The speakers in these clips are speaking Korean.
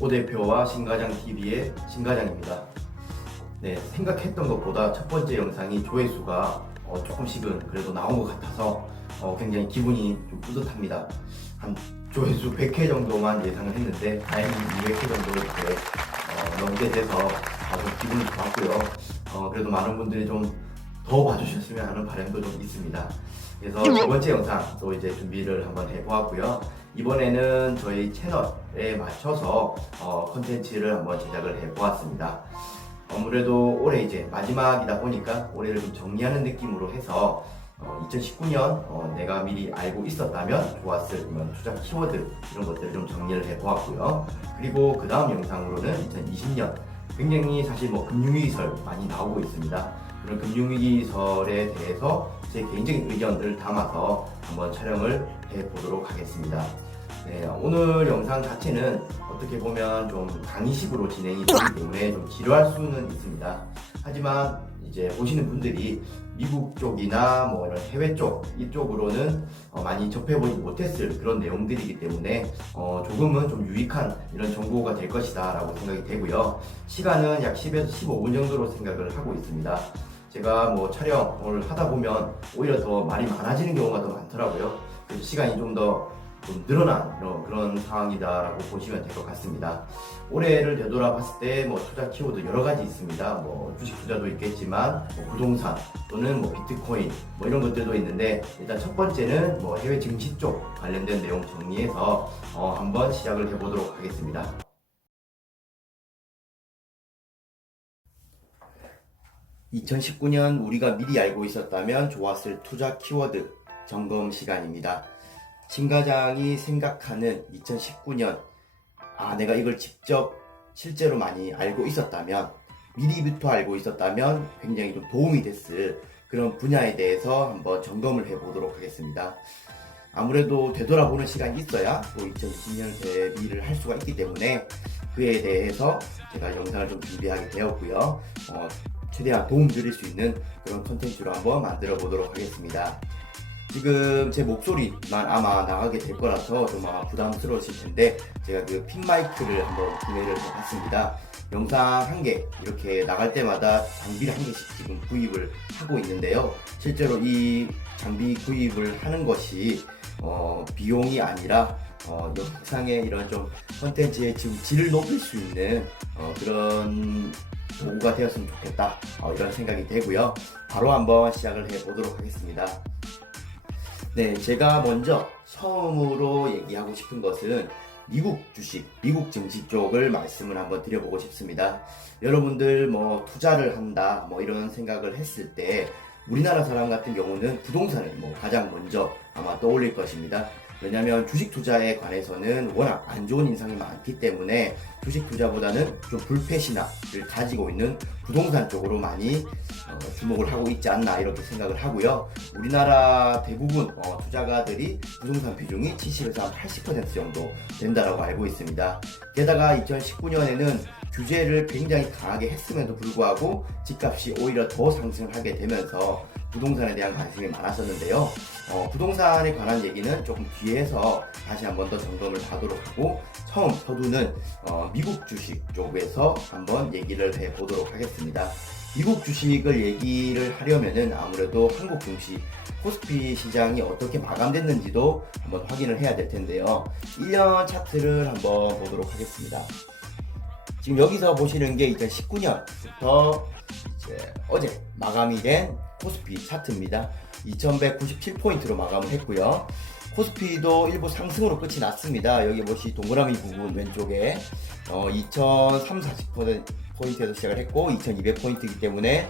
오 대표와 신가장TV의 신가장입니다. 네, 생각했던 것보다 첫 번째 영상이 조회수가 조금씩은 그래도 나온 것 같아서 굉장히 기분이 좀 뿌듯합니다. 한 조회수 100회 정도만 예상을 했는데 다행히 200회 정도 이렇게 넘게 돼서 아주 기분이 좋았고요. 그래도 많은 분들이 좀 더 봐주셨으면 하는 바람도 좀 있습니다. 그래서 두 번째 영상 또 이제 준비를 한번 해보았고요. 이번에는 저희 채널에 맞춰서 콘텐츠를 한번 제작을 해보았습니다. 아무래도 올해 이제 마지막이다 보니까 올해를 좀 정리하는 느낌으로 해서 2019년 내가 미리 알고 있었다면 좋았을 이런 투자 키워드 이런 것들을 좀 정리를 해보았고요. 그리고 그 다음 영상으로는 2020년 굉장히 사실 뭐 금융위기설 많이 나오고 있습니다. 그런 금융위기설에 대해서 제 개인적인 의견을 담아서 한번 촬영을 해보도록 하겠습니다. 네, 오늘 영상 자체는 어떻게 보면 좀 강의식으로 진행이 되기 때문에 좀 지루할 수는 있습니다. 하지만 이제 보시는 분들이 미국 쪽이나 뭐 이런 해외 쪽 이쪽으로는 많이 접해보지 못했을 그런 내용들이기 때문에 조금은 좀 유익한 이런 정보가 될 것이다 라고 생각이 되고요. 시간은 약 10에서 15분 정도로 생각을 하고 있습니다. 제가 뭐 촬영을 하다 보면 오히려 더 말이 많아지는 경우가 더 많더라고요. 그래서 시간이 좀 늘어난 그런 상황이다라고 보시면 될 것 같습니다. 올해를 되돌아봤을 때 뭐 투자 키워드 여러 가지 있습니다. 뭐 주식 투자도 있겠지만 뭐 부동산 또는 뭐 비트코인 뭐 이런 것들도 있는데 일단 첫 번째는 뭐 해외 증시 쪽 관련된 내용 정리해서 한번 시작을 해보도록 하겠습니다. 2019년 우리가 미리 알고 있었다면 좋았을 투자 키워드 점검 시간입니다. 신가장이 생각하는 2019년 내가 이걸 직접 실제로 많이 알고 있었다면 미리부터 알고 있었다면 굉장히 좀 도움이 됐을 그런 분야에 대해서 한번 점검을 해보도록 하겠습니다. 아무래도 되돌아보는 시간이 있어야 또 2020년 대비를 할 수가 있기 때문에 그에 대해서 제가 영상을 좀 준비하게 되었고요. 최대한 도움 드릴 수 있는 그런 컨텐츠로 한번 만들어 보도록 하겠습니다. 지금 제 목소리만 아마 나가게 될 거라서 좀 아마 부담스러우실 텐데 제가 그 핀 마이크를 한번 구매를 해봤습니다. 영상 한 개 이렇게 나갈 때마다 장비를 한 개씩 지금 구입을 하고 있는데요. 실제로 이 장비 구입을 하는 것이 비용이 아니라 영상의 이런 좀 컨텐츠의 지금 질을 높일 수 있는 그런 도구가 되었으면 좋겠다 이런 생각이 되고요. 바로 한번 시작을 해보도록 하겠습니다. 네, 제가 먼저 처음으로 얘기하고 싶은 것은 미국 주식, 미국 증시 쪽을 말씀을 한번 드려보고 싶습니다. 여러분들 뭐 투자를 한다 뭐 이런 생각을 했을 때 우리나라 사람 같은 경우는 부동산을 뭐 가장 먼저 아마 떠올릴 것입니다. 왜냐하면 주식 투자에 관해서는 워낙 안 좋은 인상이 많기 때문에 주식 투자보다는 좀 불패신화를 가지고 있는 부동산 쪽으로 많이 주목을 하고 있지 않나 이렇게 생각을 하고요. 우리나라 대부분 투자가들이 부동산 비중이 70에서 한 80% 정도 된다라고 알고 있습니다. 게다가 2019년에는 규제를 굉장히 강하게 했음에도 불구하고 집값이 오히려 더 상승을 하게 되면서 부동산에 대한 관심이 많았었는데요. 부동산에 관한 얘기는 조금 뒤에서 다시 한번 더 점검을 하도록 하고 처음 서두는 미국 주식 쪽에서 한번 얘기를 해보도록 하겠습니다. 미국 주식을 얘기를 하려면은 아무래도 한국 증시 코스피 시장이 어떻게 마감됐는지도 한번 확인을 해야 될 텐데요. 1년 차트를 한번 보도록 하겠습니다. 지금 여기서 보시는 게 2019년부터 어제 마감이 된 코스피 차트입니다. 2197포인트로 마감을 했고요. 코스피도 일부 상승으로 끝이 났습니다. 여기 보시 동그라미 부분 왼쪽에 2340포인트에서 시작을 했고 2200포인트이기 때문에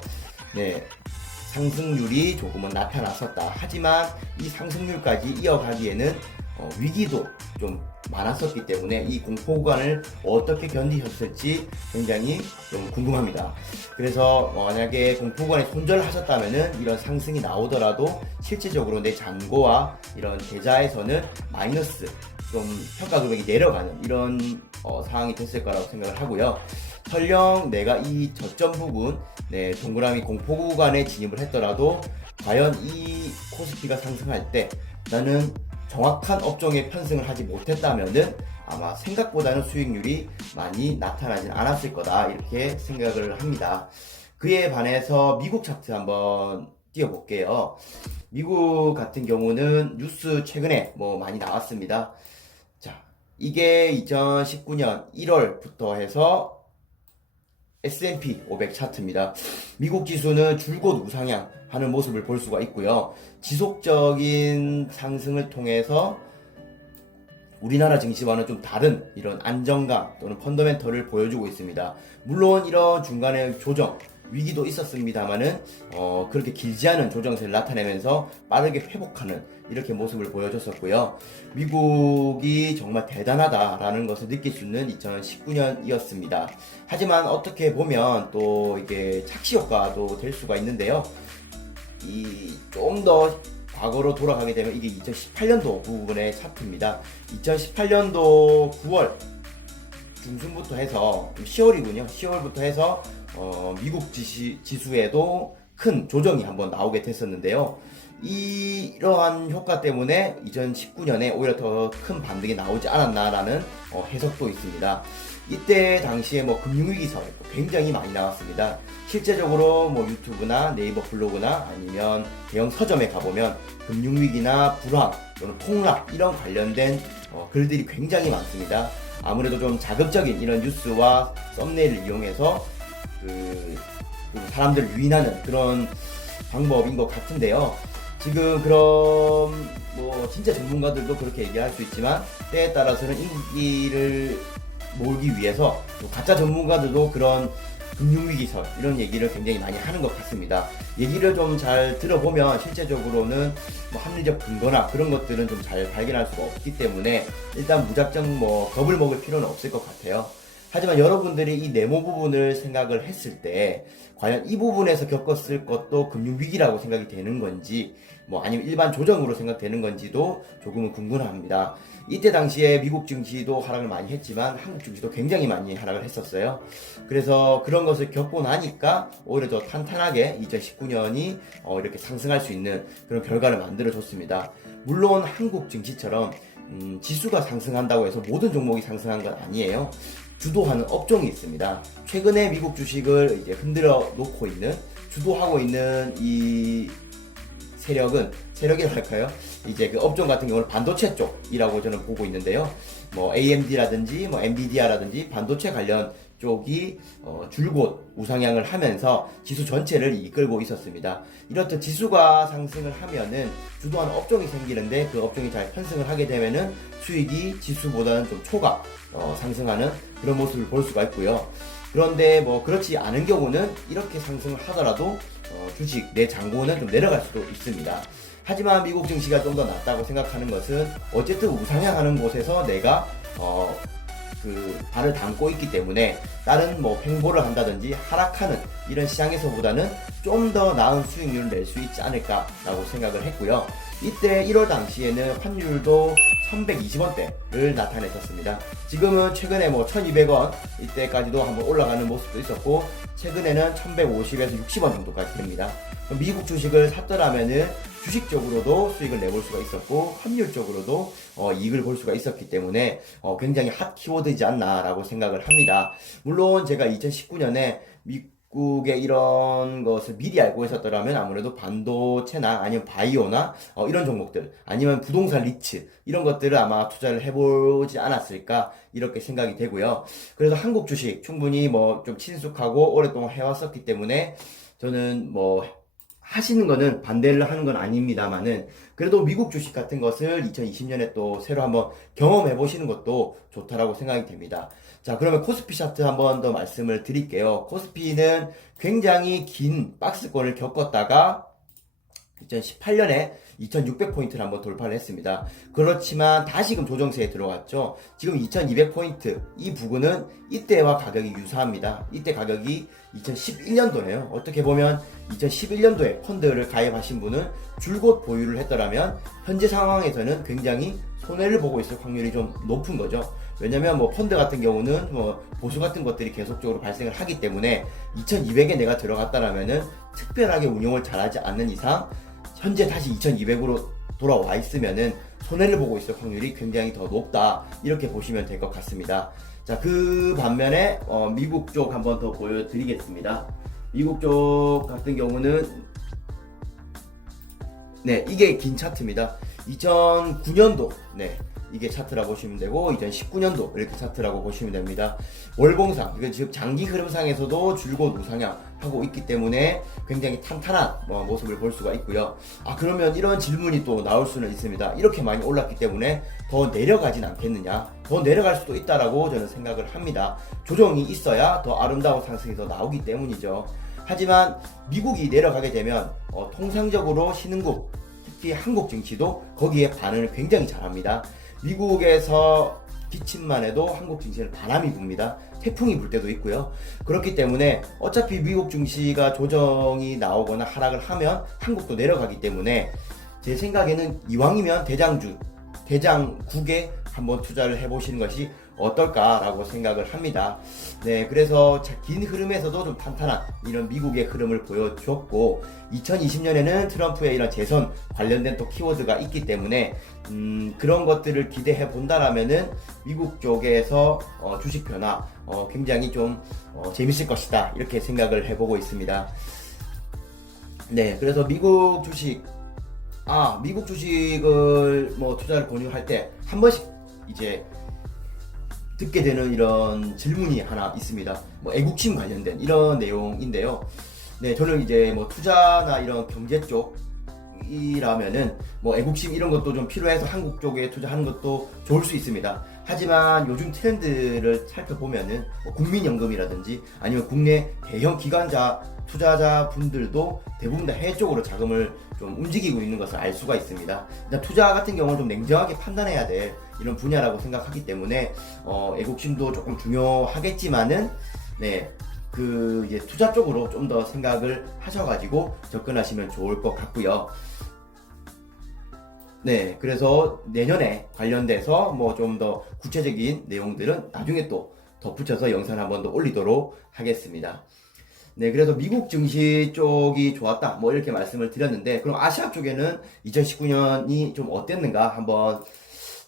상승률이 조금은 나타났었다. 하지만 이 상승률까지 이어가기에는 위기도 좀 많았었기 때문에 이 공포 구간을 어떻게 견디셨을지 굉장히 좀 궁금합니다. 그래서 만약에 공포 구간에 손절하셨다면은 이런 상승이 나오더라도 실질적으로 내 잔고와 이런 계좌에서는 마이너스 좀 평가 금액이 내려가는 이런 상황이 됐을 거라고 생각을 하고요. 설령 내가 이 저점 부분 동그라미 공포 구간에 진입을 했더라도 과연 이 코스피가 상승할 때 나는 정확한 업종에 편승을 하지 못했다면은 아마 생각보다는 수익률이 많이 나타나진 않았을 거다, 이렇게 생각을 합니다. 그에 반해서 미국 차트 한번 띄워볼게요. 미국 같은 경우는 뉴스 최근에 뭐 많이 나왔습니다. 자, 이게 2019년 1월부터 해서 S&P 500 차트입니다. 미국 지수는 줄곧 우상향 하는 모습을 볼 수가 있고요. 지속적인 상승을 통해서 우리나라 증시와는 좀 다른 이런 안정감 또는 펀더멘털을 보여주고 있습니다. 물론 이런 중간에 조정, 위기도 있었습니다만은 그렇게 길지 않은 조정세를 나타내면서 빠르게 회복하는 이렇게 모습을 보여줬었고요. 미국이 정말 대단하다라는 것을 느낄 수 있는 2019년이었습니다. 하지만 어떻게 보면 또 이게 착시 효과도 될 수가 있는데요. 좀 더 과거로 돌아가게 되면 이게 2018년도 부분의 차트입니다. 2018년도 9월 중순부터 해서 10월이군요. 10월부터 해서 미국 지수에도 큰 조정이 한번 나오게 됐었는데요. 이러한 효과 때문에 2019년에 오히려 더 큰 반등이 나오지 않았나라는 해석도 있습니다. 이때 당시에 뭐 금융위기설 굉장히 많이 나왔습니다. 실제적으로 뭐 유튜브나 네이버 블로그나 아니면 대형 서점에 가보면 금융위기나 불황 또는 폭락 이런 관련된 글들이 굉장히 많습니다. 아무래도 좀 자극적인 이런 뉴스와 썸네일을 이용해서 사람들을 유인하는 그런 방법인 것 같은데요. 지금 그런 뭐 진짜 전문가들도 그렇게 얘기할 수 있지만 때에 따라서는 인기를 모으기 위해서 가짜 전문가들도 그런 금융위기설 이런 얘기를 굉장히 많이 하는 것 같습니다. 얘기를 좀 잘 들어보면 실제적으로는 뭐 합리적 근거나 그런 것들은 좀 잘 발견할 수가 없기 때문에 일단 무작정 뭐 겁을 먹을 필요는 없을 것 같아요. 하지만 여러분들이 이 네모 부분을 생각을 했을 때 과연 이 부분에서 겪었을 것도 금융위기라고 생각이 되는 건지 뭐 아니면 일반 조정으로 생각되는 건지도 조금은 궁금합니다. 이때 당시에 미국 증시도 하락을 많이 했지만 한국 증시도 굉장히 많이 하락을 했었어요. 그래서 그런 것을 겪고 나니까 오히려 더 탄탄하게 2019년이 이렇게 상승할 수 있는 그런 결과를 만들어줬습니다. 물론 한국 증시처럼 지수가 상승한다고 해서 모든 종목이 상승한 건 아니에요. 주도하는 업종이 있습니다. 최근에 미국 주식을 이제 흔들어 놓고 있는, 주도하고 있는 이 세력이라고 할까요? 이제 그 업종 같은 경우는 반도체 쪽이라고 저는 보고 있는데요. 뭐 AMD라든지 뭐 엔비디아라든지 반도체 관련 쪽이 줄곧 우상향을 하면서 지수 전체를 이끌고 있었습니다. 이렇듯 지수가 상승을 하면은 주도하는 업종이 생기는데 그 업종이 잘 편승을 하게 되면은 수익이 지수보다는 좀 초과 상승하는 그런 모습을 볼 수가 있고요. 그런데 뭐 그렇지 않은 경우는 이렇게 상승을 하더라도 주식 내 잔고는 좀 내려갈 수도 있습니다. 하지만 미국 증시가 좀 더 낫다고 생각하는 것은 어쨌든 우상향하는 곳에서 내가 발을 담고 있기 때문에 다른 뭐 횡보를 한다든지 하락하는 이런 시장에서보다는 좀 더 나은 수익률을 낼 수 있지 않을까라고 생각을 했고요. 이때 1월 당시에는 환율도 1120원대를 나타냈었습니다. 지금은 최근에 뭐 1200원 이때까지도 한번 올라가는 모습도 있었고 최근에는 1150에서 60원 정도까지 됩니다. 미국 주식을 샀더라면은 주식적으로도 수익을 내볼 수가 있었고 환율적으로도 이익을 볼 수가 있었기 때문에 굉장히 핫 키워드이지 않나라고 생각을 합니다. 물론 제가 2019년에 미국의 이런 것을 미리 알고 있었더라면 아무래도 반도체나 아니면 바이오나 이런 종목들 아니면 부동산 리츠 이런 것들을 아마 투자를 해보지 않았을까 이렇게 생각이 되고요. 그래서 한국 주식 충분히 뭐 좀 친숙하고 오랫동안 해왔었기 때문에 저는 뭐 하시는 거는 반대를 하는 건 아닙니다만은 그래도 미국 주식 같은 것을 2020년에 또 새로 한번 경험해 보시는 것도 좋다라고 생각이 됩니다. 자, 그러면 코스피 차트 한번 더 말씀을 드릴게요. 코스피는 굉장히 긴 박스권을 겪었다가 2018년에 2600포인트를 한번 돌파를 했습니다. 그렇지만 다시금 조정세에 들어왔죠. 지금 2200포인트 이 부근은 이때와 가격이 유사합니다. 이때 가격이 2011년도네요. 어떻게 보면 2011년도에 펀드를 가입하신 분은 줄곧 보유를 했더라면 현재 상황에서는 굉장히 손해를 보고 있을 확률이 좀 높은 거죠. 왜냐면 뭐 펀드 같은 경우는 뭐 보수 같은 것들이 계속적으로 발생을 하기 때문에 2200에 내가 들어갔다라면은 특별하게 운용을 잘하지 않는 이상 현재 다시 2200으로 돌아와 있으면은 손해를 보고 있을 확률이 굉장히 더 높다, 이렇게 보시면 될 것 같습니다. 자, 그 반면에 미국 쪽 한번 더 보여드리겠습니다. 미국 쪽 같은 경우는 네, 이게 긴 차트입니다. 2009년도 이게 차트라고 보시면 되고 2019년도 이렇게 차트라고 보시면 됩니다. 월봉상, 이건 즉 장기 흐름상에서도 줄곧 우상향하고 있기 때문에 굉장히 탄탄한 모습을 볼 수가 있고요. 그러면 이런 질문이 또 나올 수는 있습니다. 이렇게 많이 올랐기 때문에 더 내려가진 않겠느냐? 더 내려갈 수도 있다라고 저는 생각을 합니다. 조정이 있어야 더 아름다운 상승이 더 나오기 때문이죠. 하지만 미국이 내려가게 되면 통상적으로 신흥국, 특히 한국 증시도 거기에 반응을 굉장히 잘합니다. 미국에서 기침만 해도 한국 증시는 바람이 붑니다. 태풍이 불 때도 있고요. 그렇기 때문에 어차피 미국 증시가 조정이 나오거나 하락을 하면 한국도 내려가기 때문에 제 생각에는 이왕이면 대장국에 한번 투자를 해보시는 것이 어떨까라고 생각을 합니다. 네, 그래서 긴 흐름에서도 좀 탄탄한 이런 미국의 흐름을 보여줬고 2020년에는 트럼프의 이런 재선 관련된 또 키워드가 있기 때문에 그런 것들을 기대해 본다라면은 미국 쪽에서 주식 변화 굉장히 좀 재밌을 것이다, 이렇게 생각을 해보고 있습니다. 네, 그래서 미국 주식을 투자를 권유할 때 한 번씩 이제 듣게 되는 이런 질문이 하나 있습니다. 애국심 관련된 이런 내용인데요. 네, 저는 이제 투자나 이런 경제 쪽이라면은 애국심 이런 것도 좀 필요해서 한국 쪽에 투자하는 것도 좋을 수 있습니다. 하지만 요즘 트렌드를 살펴보면은 국민연금이라든지 아니면 국내 대형 기관자 투자자 분들도 대부분 다 해외 쪽으로 자금을 좀 움직이고 있는 것을 알 수가 있습니다. 일단 투자 같은 경우는 좀 냉정하게 판단해야 될 이런 분야라고 생각하기 때문에 애국심도 조금 중요하겠지만은 이제 투자 쪽으로 좀 더 생각을 하셔가지고 접근하시면 좋을 것 같고요. 네, 그래서 내년에 관련돼서 좀 더 구체적인 내용들은 나중에 또 덧붙여서 영상을 한번 더 올리도록 하겠습니다. 네, 그래서 미국 증시 쪽이 좋았다, 이렇게 말씀을 드렸는데, 그럼 아시아 쪽에는 2019년이 좀 어땠는가 한번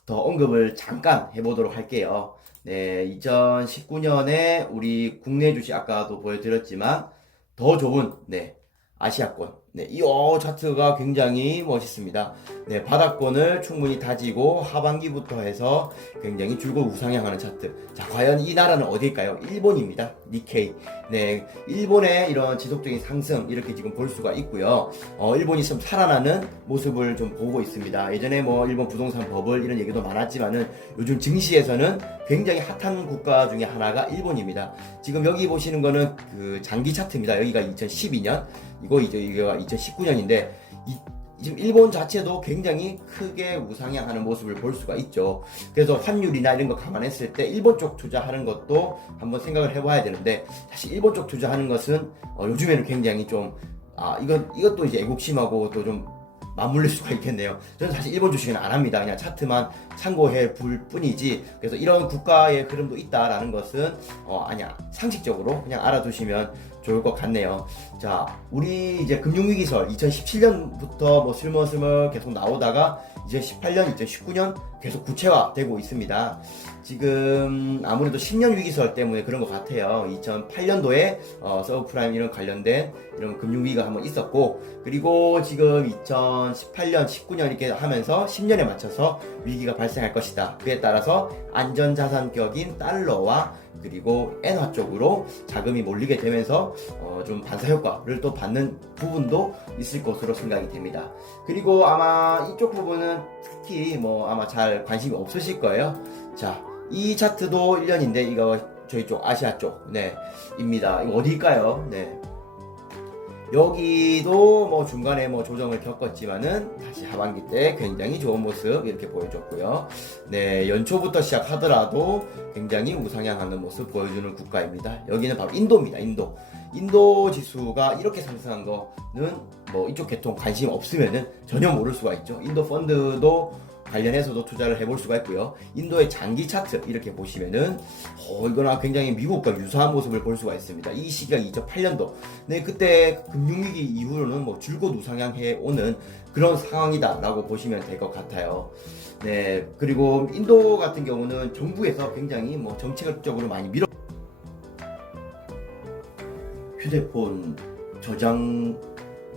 더 언급을 잠깐 해보도록 할게요. 네, 2019년에 우리 국내 주식 아까도 보여드렸지만 더 좋은 아시아권, 이 차트가 굉장히 멋있습니다. 네, 바닥권을 충분히 다지고 하반기부터 해서 굉장히 줄곧 우상향하는 차트. 자, 과연 이 나라는 어디일까요? 일본입니다. 니케이. 네, 일본의 이런 지속적인 상승 이렇게 지금 볼 수가 있고요. 일본이 좀 살아나는 모습을 좀 보고 있습니다. 예전에 일본 부동산 버블 이런 얘기도 많았지만은 요즘 증시에서는 굉장히 핫한 국가 중에 하나가 일본입니다. 지금 여기 보시는 거는 그 장기 차트입니다. 여기가 2012년, 이거가 2019년인데 지금 일본 자체도 굉장히 크게 우상향하는 모습을 볼 수가 있죠. 그래서 환율이나 이런 거 감안했을 때 일본 쪽 투자하는 것도 한번 생각을 해봐야 되는데, 사실 일본 쪽 투자하는 것은 요즘에는 굉장히 좀 이것도 이제 애국심하고 또 좀 맞물릴 수가 있겠네요. 저는 사실 일본 주식은 안 합니다. 그냥 차트만 참고해 볼 뿐이지, 그래서 이런 국가의 흐름도 있다라는 것은 상식적으로 그냥 알아두시면 좋을 것 같네요. 자, 우리 이제 금융위기설 2017년부터 슬멀스멀 계속 나오다가 2018년, 2019년 계속 구체화되고 있습니다. 지금 아무래도 10년 위기설 때문에 그런 것 같아요. 2008년도에 서브프라임 이런 관련된 이런 금융위기가 한번 있었고, 그리고 지금 2018년, 19년 이렇게 하면서 10년에 맞춰서 위기가 발생할 것이다. 그에 따라서 안전자산격인 달러와 그리고 엔화 쪽으로 자금이 몰리게 되면서 좀 반사효과를 또 받는 부분도 있을 것으로 생각이 됩니다. 그리고 아마 이쪽 부분은 특히 아마 잘 관심이 없으실 거예요. 자, 이 차트도 1년인데 이거 저희 쪽 아시아 쪽 입니다. 이거 어디일까요? 여기도 중간에 조정을 겪었지만은 다시 하반기 때 굉장히 좋은 모습 이렇게 보여줬고요. 네, 연초부터 시작하더라도 굉장히 우상향하는 모습 보여주는 국가입니다. 여기는 바로 인도입니다. 인도 지수가 이렇게 상승한 거는 이쪽 계통 관심 없으면은 전혀 모를 수가 있죠. 인도 펀드도 관련해서도 투자를 해볼 수가 있고요. 인도의 장기 차트 이렇게 보시면은 이거나 굉장히 미국과 유사한 모습을 볼 수가 있습니다. 이 시기가 2008년도. 네, 그때 금융위기 이후로는 뭐 줄곧 우상향해 오는 그런 상황이다라고 보시면 될 것 같아요. 네, 그리고 인도 같은 경우는 정부에서 굉장히 뭐 정책적으로 많이 휴대폰 저장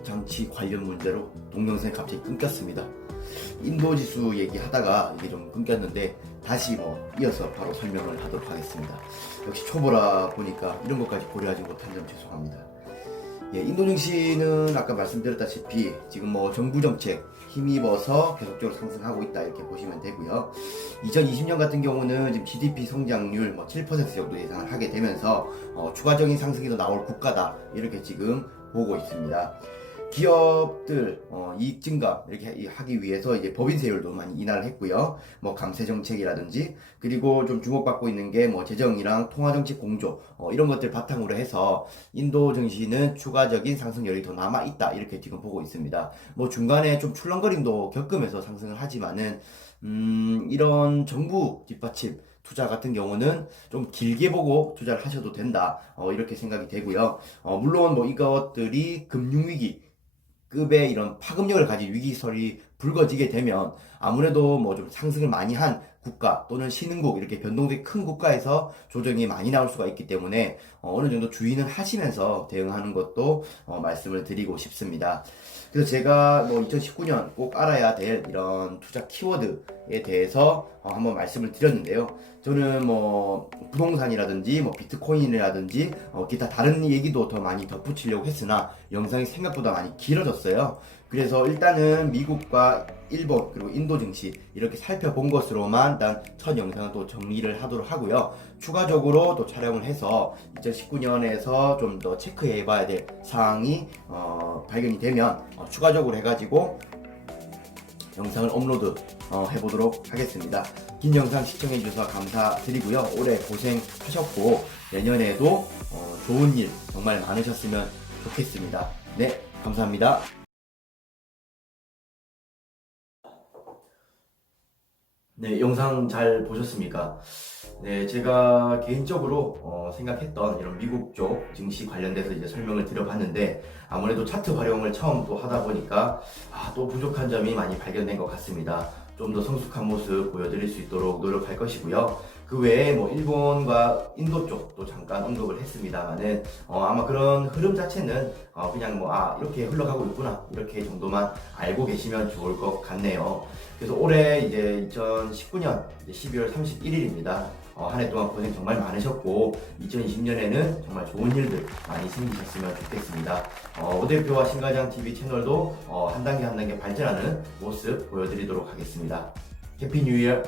장치 관련 문제로 동영상이 갑자기 끊겼습니다. 인도 지수 얘기하다가 이게 좀 끊겼는데 다시 이어서 바로 설명을 하도록 하겠습니다. 역시 초보라 보니까 이런 것까지 고려하지 못한 점 죄송합니다. 예, 인도 증시는 아까 말씀드렸다시피 지금 정부 정책 힘입어서 계속적으로 상승하고 있다 이렇게 보시면 되고요. 2020년 같은 경우는 지금 GDP 성장률 7% 정도 예상을 하게 되면서 추가적인 상승이 더 나올 국가다 이렇게 지금 보고 있습니다. 기업들 이익 증가 이렇게 하기 위해서 이제 법인세율도 많이 인하를 했고요. 감세 정책이라든지 그리고 좀 주목받고 있는 게 재정이랑 통화정책 공조 이런 것들 바탕으로 해서 인도 증시는 추가적인 상승률이 더 남아 있다 이렇게 지금 보고 있습니다. 중간에 좀 출렁거림도 겪으면서 상승을 하지만은 이런 정부 뒷받침 투자 같은 경우는 좀 길게 보고 투자를 하셔도 된다 이렇게 생각이 되고요. 물론 이것들이 금융위기 급의 이런 파급력을 가진 위기설이 불거지게 되면 아무래도 좀 상승을 많이 한 국가 또는 신흥국 이렇게 변동성이 큰 국가에서 조정이 많이 나올 수가 있기 때문에 어느 정도 주의는 하시면서 대응하는 것도 말씀을 드리고 싶습니다. 그래서 제가 2019년 꼭 알아야 될 이런 투자 키워드에 대해서 한번 말씀을 드렸는데요. 저는 부동산이라든지 비트코인이라든지 기타 다른 얘기도 더 많이 덧붙이려고 했으나 영상이 생각보다 많이 길어졌어요. 그래서 일단은 미국과 일본 그리고 인도 증시 이렇게 살펴본 것으로만 일단 첫 영상은 또 정리를 하도록 하고요. 추가적으로 또 촬영을 해서 2019년에서 좀 더 체크해 봐야 될 사항이 발견이 되면 추가적으로 해가지고 영상을 업로드 해보도록 하겠습니다. 긴 영상 시청해 주셔서 감사드리고요. 올해 고생하셨고 내년에도 좋은 일 정말 많으셨으면 좋겠습니다. 네, 감사합니다. 네, 영상 잘 보셨습니까? 네, 제가 개인적으로 생각했던 이런 미국 쪽 증시 관련돼서 이제 설명을 드려봤는데 아무래도 차트 활용을 처음 또 하다 보니까 또 부족한 점이 많이 발견된 것 같습니다. 좀 더 성숙한 모습 보여드릴 수 있도록 노력할 것이고요. 그 외에 일본과 인도 쪽도 잠깐 언급을 했습니다만은 아마 그런 흐름 자체는 그냥 이렇게 흘러가고 있구나 이렇게 정도만 알고 계시면 좋을 것 같네요. 그래서 올해 이제 2019년 12월 31일입니다. 한 해 동안 고생 정말 많으셨고 2020년에는 정말 좋은 일들 많이 생기셨으면 좋겠습니다. 오 대표와 신과장TV 채널도 한 단계 한 단계 발전하는 모습 보여드리도록 하겠습니다. 해피 뉴 이어!